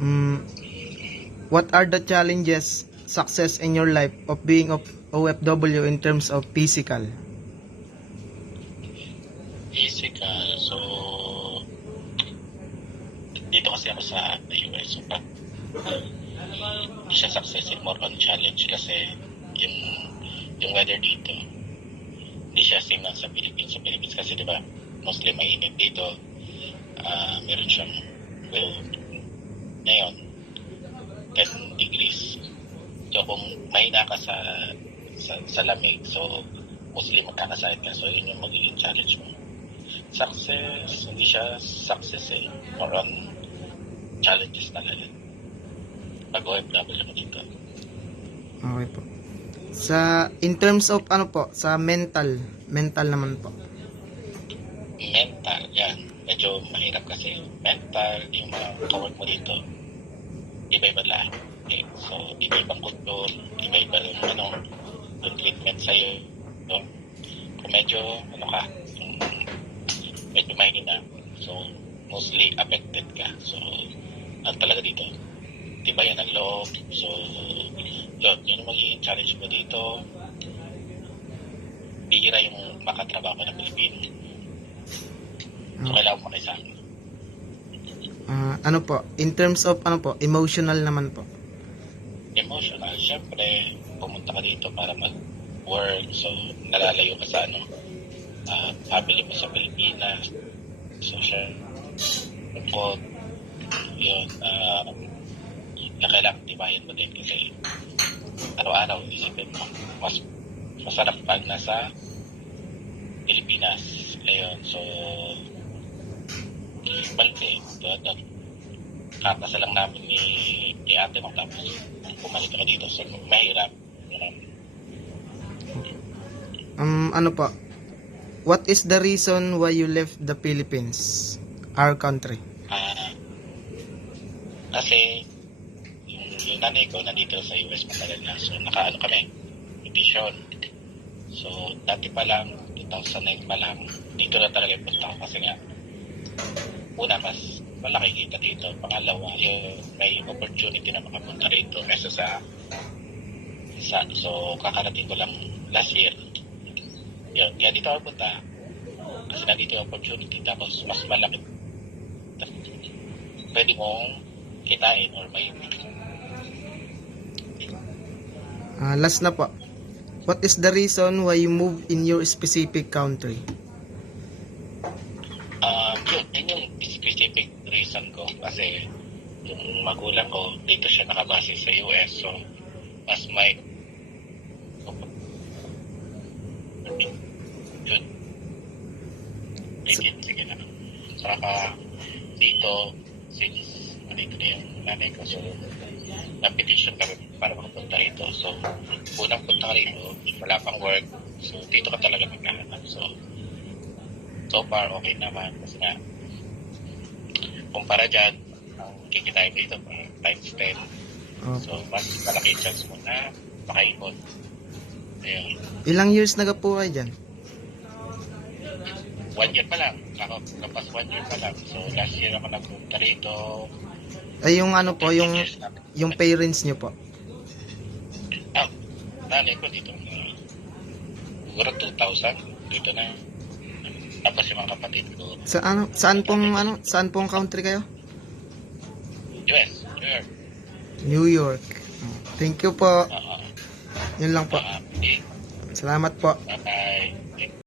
Mm, what are the challenges, success in your life of being of OFW in terms of physical? Physical. So, dito kasi ako sa US. So, hindi siya success, more on challenge kasi yung yung weather dito, hindi siya same lang sa Philippines. Sa Philippines kasi, di ba, mostly mainit dito. Meron siyang, well, ngayon, 10 degrees. So, kung mahina ka sa lamig, so, mostly magkakasakit ka. So, yun yung magiging challenge mo. Success, hindi siya success eh. More on challenges talaga. Pag OFW ako dito. Okay po. Sa in terms of ano po, sa mental naman po. Mental, yan. Medyo mahirap kasi. Mental, yung mga kawork mo dito, iba-iba lahat. Okay? So, iba-ibang kultur, iba-iba yung treatment sa'yo. So, kung medyo, medyo mahina. So, mostly affected ka. So, ano talaga dito? Tibayan ng loob. So, yun yung magiging challenge mo dito. Bihira yung makatrabaho ng Pilipino. So, kailangan mo makisama. Ano po, in terms of ano po, emotional naman po. Emotional, syempre, pumunta ka dito para mag-work. So, nalalayo ka sa family mo sa Pilipinas. So, syempre, yun, na kailangan tibayan mo din kasi araw-araw isipin mo masarap pag nasa Pilipinas. Ayun, so balik kakasa lang namin ni ate mo tapos pumalit ako dito, so mahirap. Ano po, what is the reason why you left the Philippines, our country? Kasi yung nanay ko nandito sa US matagal na, so nakaano kami petition. So dati pa lang 2009 pa lang dito na talaga punta ko kasi nga una mas malaki kita dito, pangalawa yung may opportunity na makapunta rito kaysa sa so kakarating ko lang last year yun, kaya dito ako punta kasi nandito yung opportunity tapos mas malaki pwede mong kitain or may Last na po, what is the reason why you moved in your specific country? yun yung specific reason ko kasi yung magulang ko dito siya nakabase sa US, so mas may yun sige na saka dito since nandito na yung nanay ko, so na-petition kami para makapunta rito. So unang punta ka rito wala pang work, so dito ka talaga maghahanap. So far okay naman kasi nga kumpara dyan ang kikitain dito times 10. So mas malaki chance mo na makaipon. Ayun. Ilang years na po kayo dyan? 1 year pa lang. Kapas 1 year pa lang. So last year ako nagpunta rito. Ay, yung ano po, yung parents nyo po. Nanay ko dito. Siguro 2,000. Dito na. Tapos yung mga kapatid ko. Saan pong country kayo? US. New York. Thank you po. Yun lang po. Salamat po. Bye-bye.